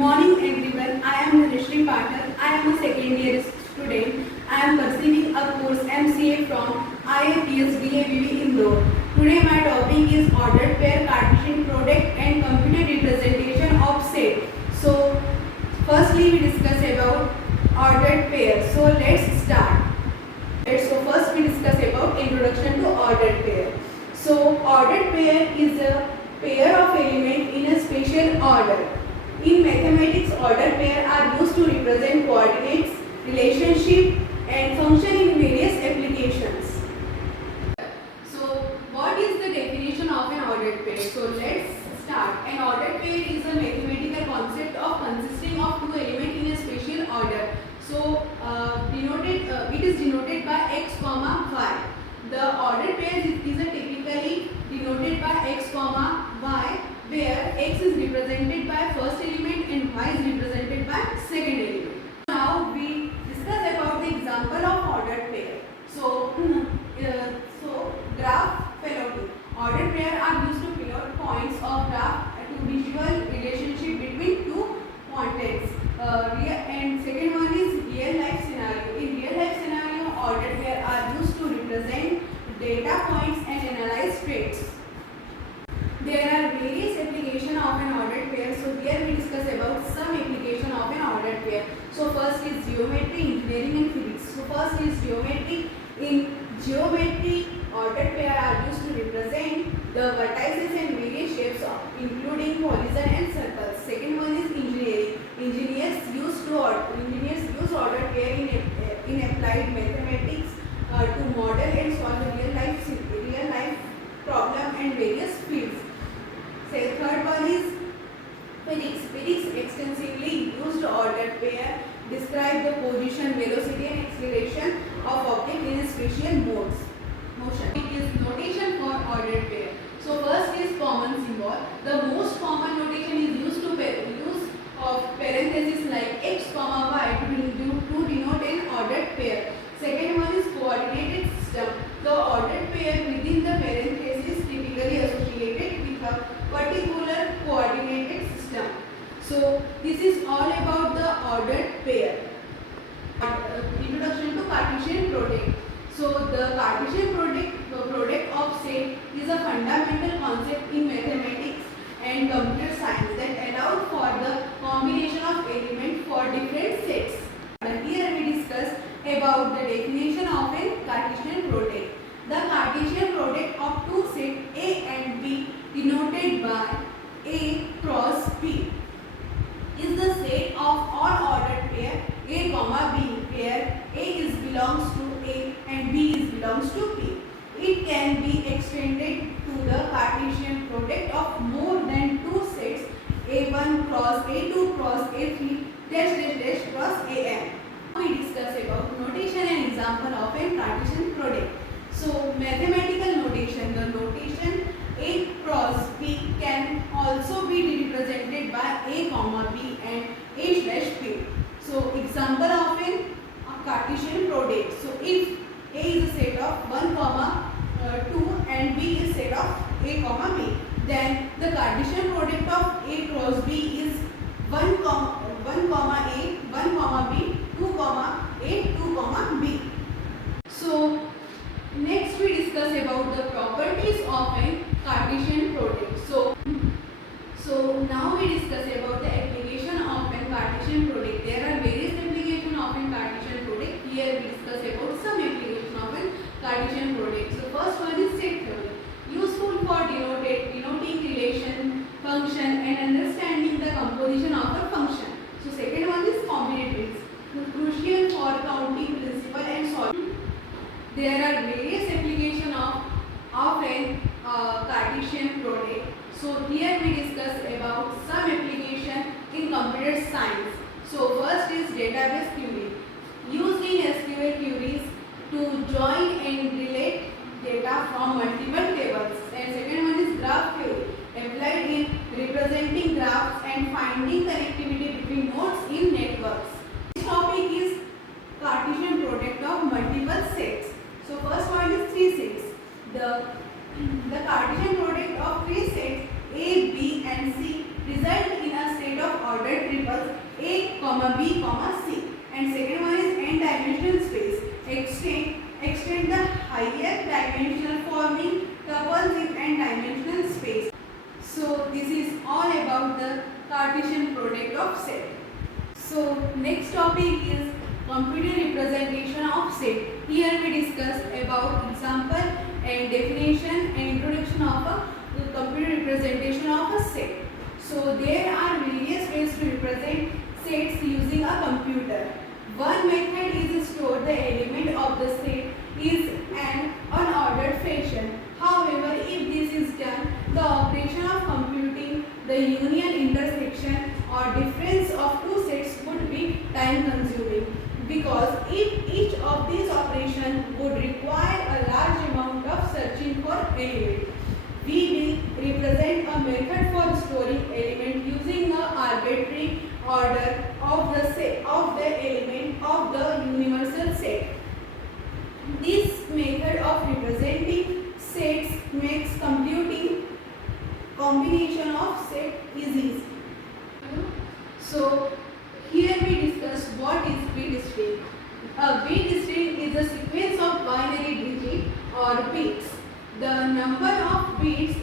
morning everyone. I am Nirishri Pathak. I am a second year student. I am pursuing a course MCA from IITS DAVV Indore. Today my topic is ordered pair Cartesian product and computer representation of set. So firstly we discuss about ordered pair. So let's start. So first we discuss about introduction to ordered pair. So ordered pair is a pair of element in a spatial order. In mathematics, ordered pair are used to represent coordinates, relationship and function in various applications. So what is the definition of an ordered pair? So let's start. An ordered pair is a mathematical concept of consisting of two elements in a spatial order. So it is denoted by x comma y. The ordered pair is typically denoted by x comma y, where x is represented by first element and y is represented by second element. Now we discuss about the example of ordered pair. So graph plotting. Ordered pair are used to plot points of graph to visual relationship between two points. And second one is real life scenario. In real life scenario, ordered pair are used to represent data points and analyze traits. There are various applications of an ordered pair. So here we discuss about some application of an ordered pair. So first is geometry, engineering and physics. So first is geometry. In geometry, ordered pair are used to represent the vertices and various shapes including polygon and circles. Second one is engineering. Engineers use ordered pair in applied mathematics to model and solve real life problem and various fields. Third one is physics. Physics extensively used ordered pair describe the position, velocity and acceleration of object in spatial motion. It is notation for ordered pair. So first is common symbol. The most common notation is used of parenthesis like x comma y to denote an ordered pair. Second one is coordinated system. The ordered pair within the parenthesis typically associated with a particular coordinated system. So this is all about the ordered pair. Introduction to Cartesian product. So the Cartesian product of set is a fundamental concept in mathematics and computer science that allows for the combination of elements for different sets. Here we discuss about the definition of a Cartesian product. The Cartesian product of two sets A and B denoted by A cross B is the set of all ordered pair A comma B, where A belongs to A and B belongs to B. It can be extended to the Cartesian product of more than two sets A1 cross A2 cross A3 dash cross AM. We discuss about notation and example of a Cartesian product. So mathematical notation. The notation A cross B can also be represented by A comma B and A slash B. So example of a Cartesian product. So if A is a set of 1 comma 2 and B is set of A comma B, then the Cartesian product of A cross B is 1 comma A, 1 comma B, 2 comma A, 2 comma B. So next we discuss about the properties of a Cartesian product. So now we discuss about the application of a Cartesian product. There are various applications of a Cartesian product. Here we discuss about some application of a Cartesian product. So first one is set theory, useful for denoting relation, function and understanding the composition of a function. So second one is combinatorics, crucial for counting principle and solving. There are various applications of a Cartesian product. So here we discuss about some application in computer science. So first is database query, used in SQL queries to join and relate data from multiple tables. And second one is graph theory, applied in representing graphs and finding connectivity between nodes in networks. This topic is Cartesian product of multiple sets. So first one is three sets. The Cartesian product of three sets A, B and C result in a set of ordered triple comma B, comma C. And second one is n-dimensional space. Extend the higher dimensional forming tuples in n-dimensional space. So this is all about the Cartesian product of set. So next topic is computer representation of set. Here we discuss about example and definition and introduction of a computer representation of a set. So there are various ways to represent sets using a computer. One method is to store the element of the set is an unordered fashion. However, if this is done, the operation of computing the union, intersection or difference of two sets would be time consuming, because if each of these operations would require a large amount of searching for element. We will represent a method for storing element using an arbitrary order of the set of the element of the universal set. This method of representing sets makes computing combination of set easy. So here we discuss what is bit string. A bit string is a sequence of binary digits or bits. The number of bits